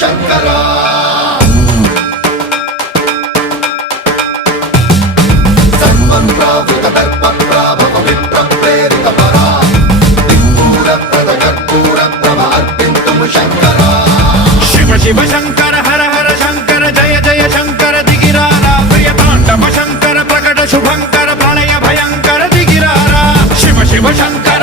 శంకరా సన్మన్రావృత దర్ప ప్రాభవ విప్ర ప్రేరిత పరా దిక్పూర ప్రద కర్పూర ప్రభ అర్పింతుము శంకరా శివ శివ శంకర హర హర శంకర జయ జయ శంకర దిగిరారా ప్రియ తాండవ శంకర ప్రకట శుభంకర ప్రళయ భయంకర దిగిరారా శివ శివ శంకర